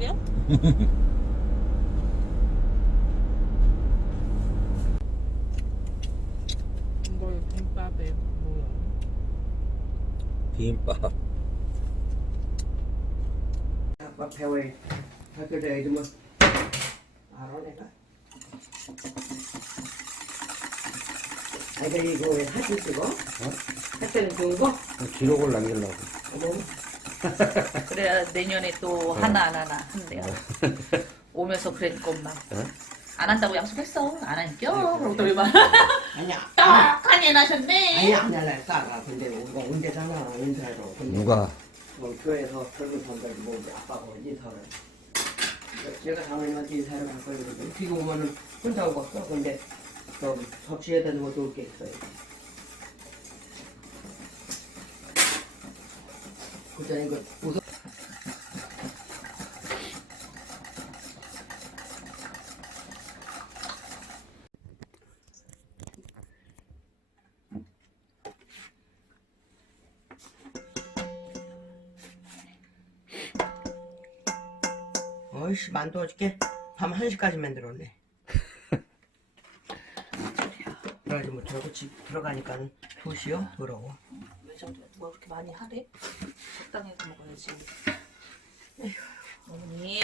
호박이야? 이거 김밥에 뭐야? 비빔밥. 아빠 배워야 학교 다야지 뭐 알아 내가 아이들 이거 왜 사진 찍어? 할 때는 좋은 거? 기록을 남기려고. 어머 그래야 내년에 또 하나 안 하나 한대요. 오면서 그랬건만. 어? 안 한다고 약속했어. 안 할겨. 그러고 또 얼마나 아니야 딱하니 해나셨네. 아니야 안 할래 싸가 근데 우리가 언제잖아 인사하러 근데 누가? 뭐 교회에서 젊은 사람들 뭐 이제 아빠가 인사를 제가 장모님한테 인사를 갈 거예요 그러더니 뒤에 오면은 혼자 오겠어 근데 저 접시에다 놓고 놓을 게 있어요 그전에 이거. 우선 어이씨 만두 어저께 밤 1시까지 만들었네. 그래가지고 뭐 저거 집 들어가니까는 도시요? 더러워. 왜 정도 뭐 그렇게 많이 하래? 해서 먹어야지. 어머니.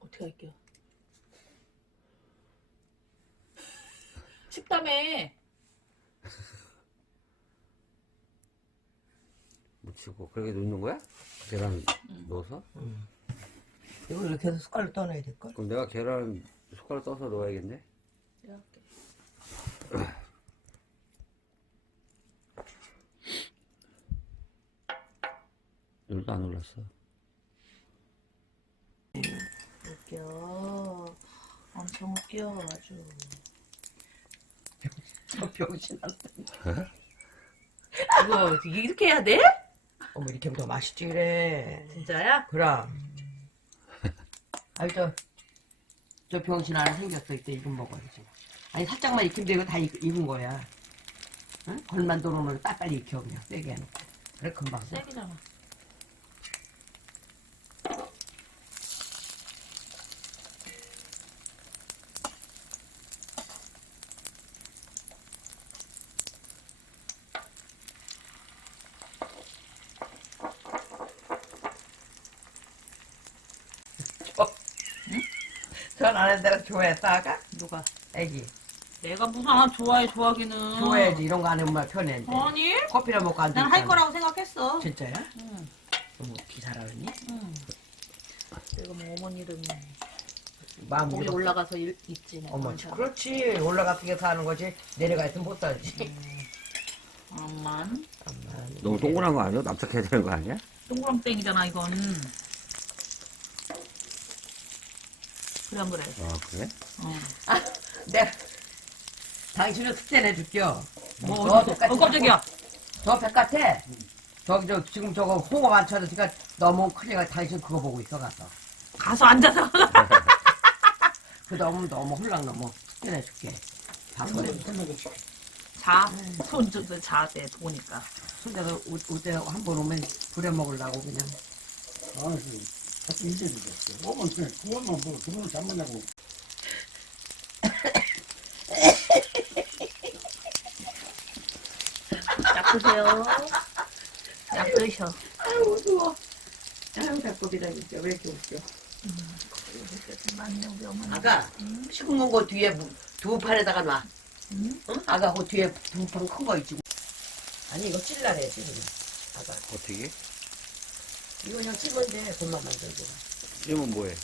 어떻게 할게요? 식담에 묻히고 그렇게 놓는 거야? 계란 넣어서? 이거 이렇게 해서 숟갈로 떠내야 될걸? 그럼 내가 계란 숟가락 떠서 넣어야겠네. 할게. 여기도 안 올랐어. 웃겨. 엄청 웃겨 아주. 병신한테 이거 이렇게 해야 돼? 어머 이렇게 하면 더 맛있지 그래 진짜야? 그럼 아이 저저 병신 하나 생겼어 이때 이거 먹어야지 아니 살짝만 익히면 돼 이거 다 익, 익은 거야 응? 걸만 도로는 빨리빨리 익혀 그냥 세게 해놓고 그래 금방 돼. 세기잖아. 전 데가 좋아했어 아가? 누가? 애기 내가 무슨 아 좋아해 좋아하기는. 좋아해야지 이런 거안 얼마나 편해 아니? 커피나 먹고 앉아 난 할 거라고 생각했어. 진짜야? 응. 너무 기사라니? 응. 내가 뭐 어머니 이름 마음 거기. 올라가서 일, 있지. 내 어머 원샷. 그렇지 올라가서 게 사는 거지 내려가 있으면 못 살지 암만 너무 동그란 거 아니야? 납작해야 되는 거 아니야? 동그랑땡이잖아 이건. 그래 안 그래? 아 그래? 어. 내가 당신은 숙제 내줄게요 뭐저 어디? 바깥에 어 깜짝이야. 저 바깥에 저기 저 지금 저거 홍어 많쳐서 너무 크니까 당신 그거 보고 있어 가서 가서 앉아서. 그 너무 너무 홀랑 너무 숙제 내줄게 방금 자, 손좀 자대 보니까. 손자가 올 때 한 번 오면 부려 먹으려고 그냥 아, 그, 같이 이제 되겠어. 오면 그냥 뭐, 그거는 잘못하고. 약 드세요. 약 드셔. 아유 웃어 아유 작곡이다 진짜 왜 이렇게 웃겨 맞네 우리 어머니. 아가 식은 거 뒤에 무- 두 판에다가 놔 응? 응? 아가 그 뒤에 두 판 큰 거 있지 아니 이거 찔라래 지금 아가 어떻게? 이거 그냥 찌면 돼 돈만 만들고 이러면 뭐해?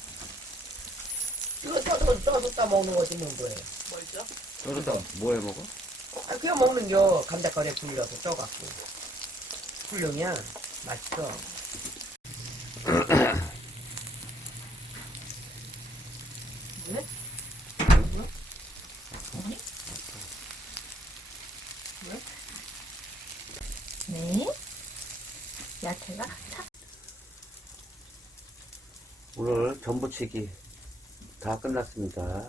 이거 떠서 떠서 따 먹는 거지 뭐 뭐예요 뭘죠? 저러다 뭐해 먹어? 아 그냥 먹는 겨 감자거리에 불려서 쪄갖고 훌륭이야 맛있어 왜? 어머니? 왜? 네. 야채가 차. 전부치기 다 끝났습니다.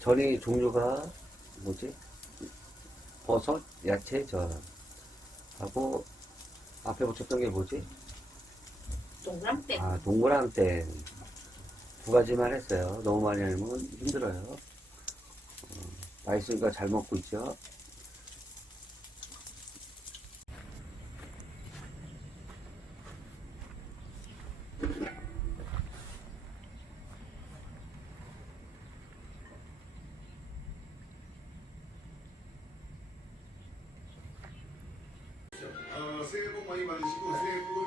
전이 종류가 뭐지? 버섯, 야채 전 하고 앞에 붙였던 게 뭐지? 동그랑땡. 아 동그랑땡 두 가지만 했어요. 너무 많이 하면 힘들어요. 어, 맛있으니까 잘 먹고 있죠. 어, 새해 복 많이 받으시고 새해 복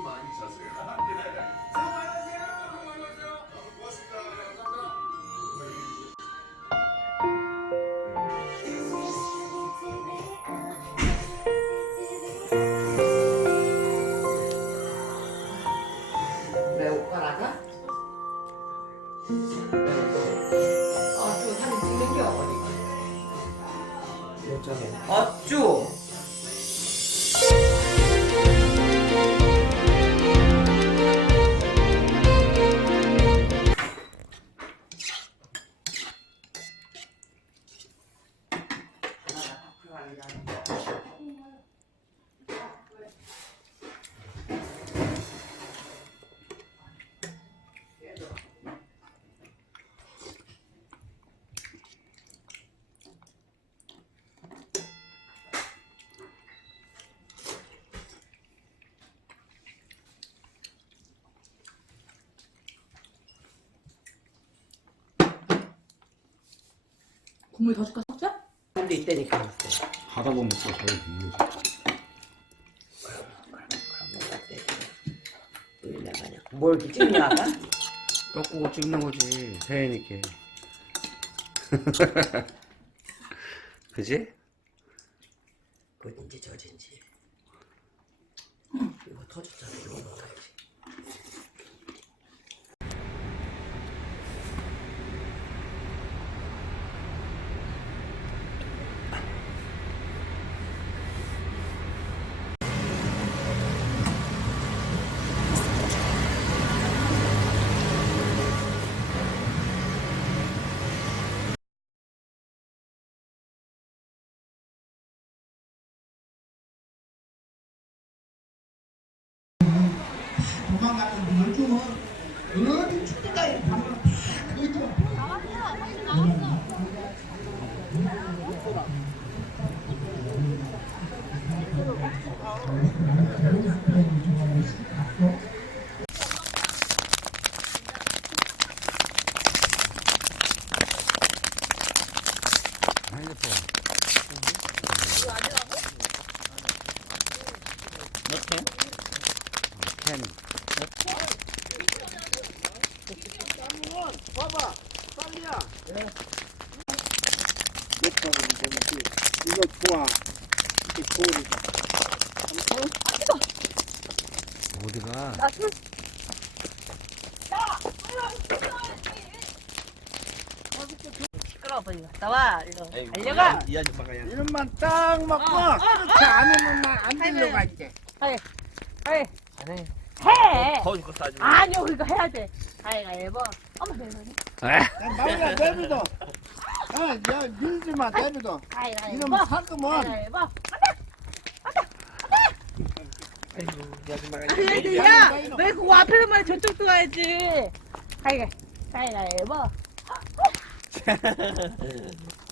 국물 더 줄까 섞자? 근데 이때니까 있어. 하다 보면 또 거의 죽는 거지. 뭘 이렇게 찍냐? 떡국을 찍는 거지. 새해니까. 그지? 그건지 저진지. 이거 터졌잖아. 이거. 도망갔는데 요즘은 어디 축제가에 가면 다 거기 서 핸드폰. 캔. 이거 좋아 이게 좋으니까 어디가? 시끄러워 버리 갔다 와. 이거. 달려가. 이름만 딱 먹고 그렇게 안 하면 나안 들려가 이제 빨리. 빨리. 해. 아니요, 그거 해야 돼. 가위가위보. 어머, 세상에. 말이야 내비도 야 밀지 마 내비도 가위가위보. 이름 삭으면 가위가위보. 야, 야, 왜 그거 앞에서만 저쪽도 가야지. 가위가위. 가위가위보.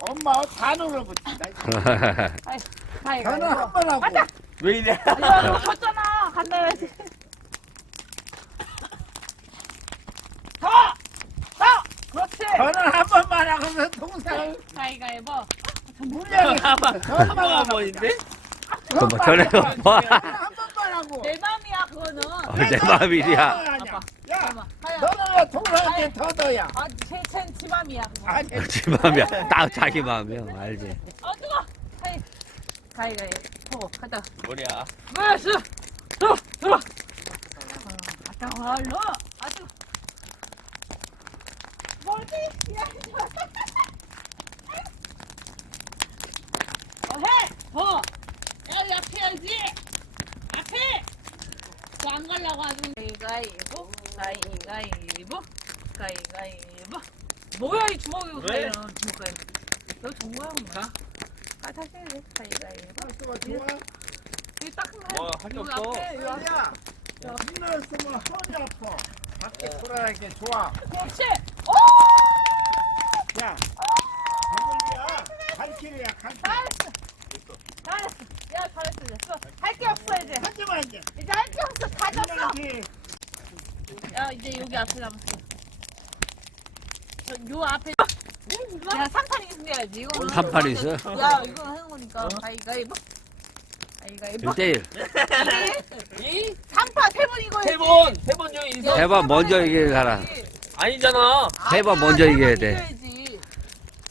엄마 단어를 붙인다 저는 가위가위보. 한번 하고 왜 이래? 야, 너 졌잖아. 간다 해야지. 더! 더! 그렇지. 저는 한 번만 하고서 동생을 가위가위보. 물량이 한번 저만 하고 한번인데 그거 뭐 전에 뭐? 한 번만 하고 내 맘이야, 그거는. 어, 내 마음이야. 야 잠깐만. 하야. 너는 왜 동생한테 더 더야 아, 제, 제, 지 맘이야, 그거. 아니 지 마음이야. 딱 자기 마음이야. 알지? 아, 뜨거! 가위. 가위가위. 보고, 가자. 뭐냐? 뭐였어? 들어, 들어. 갔다 와, 일로. 아? 야, 이거. 어, 해! 더! 야, 앞에 해야지! 앞에! 안 가려고 아주 가위가위보 가위가위보 가위가위보 뭐야 이 주먹이 왜? 가위는 주먹 가위 너 정말 가? 아 다시 해야 돼 가위가위보 박수가 좋아. 여기 딱 뭐, 할게 여기 없어. 앞에 여기 앞에 야, 신났으면 허리 아파. 밖에 돌아다니기 좋아. 그렇지. 야, 대물이야. 갈길이야, 갈길. 잘했어. 잘했어. 야 잘했어. 됐어. 할 게 없어 이제. 하지마 이제. 이제 할 게 없어. 다 졌어. 야 이제 여기 앞에 남았어. 저, 요 앞에. 야 3판이 승리해야지. 이거 한판 있어? 야 이거 하는 거니까. 가위가위보 가위가위보 1대1. 이? 3판 세번 이거 세 번! 세 번 중에 일선? 세번 먼저 이기는 사람. 아니잖아. 세번 먼저 이겨야 돼.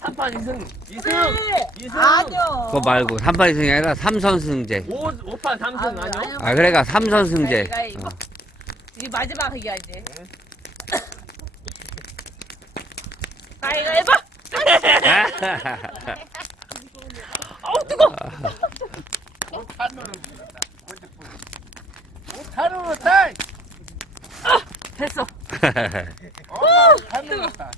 3판 2승. 2승! 그래 2승! 아니요 그거 말고 3판 이승이 아니라 3선 승제. 5, 5판 3승 아니요? 아, 그래가 3선 승제. 가위가위보 어. 이제 마지막 얘기하지 가위가위보 어우 뜨거 못하는 못해. 됐어 어, 잘 놀았다.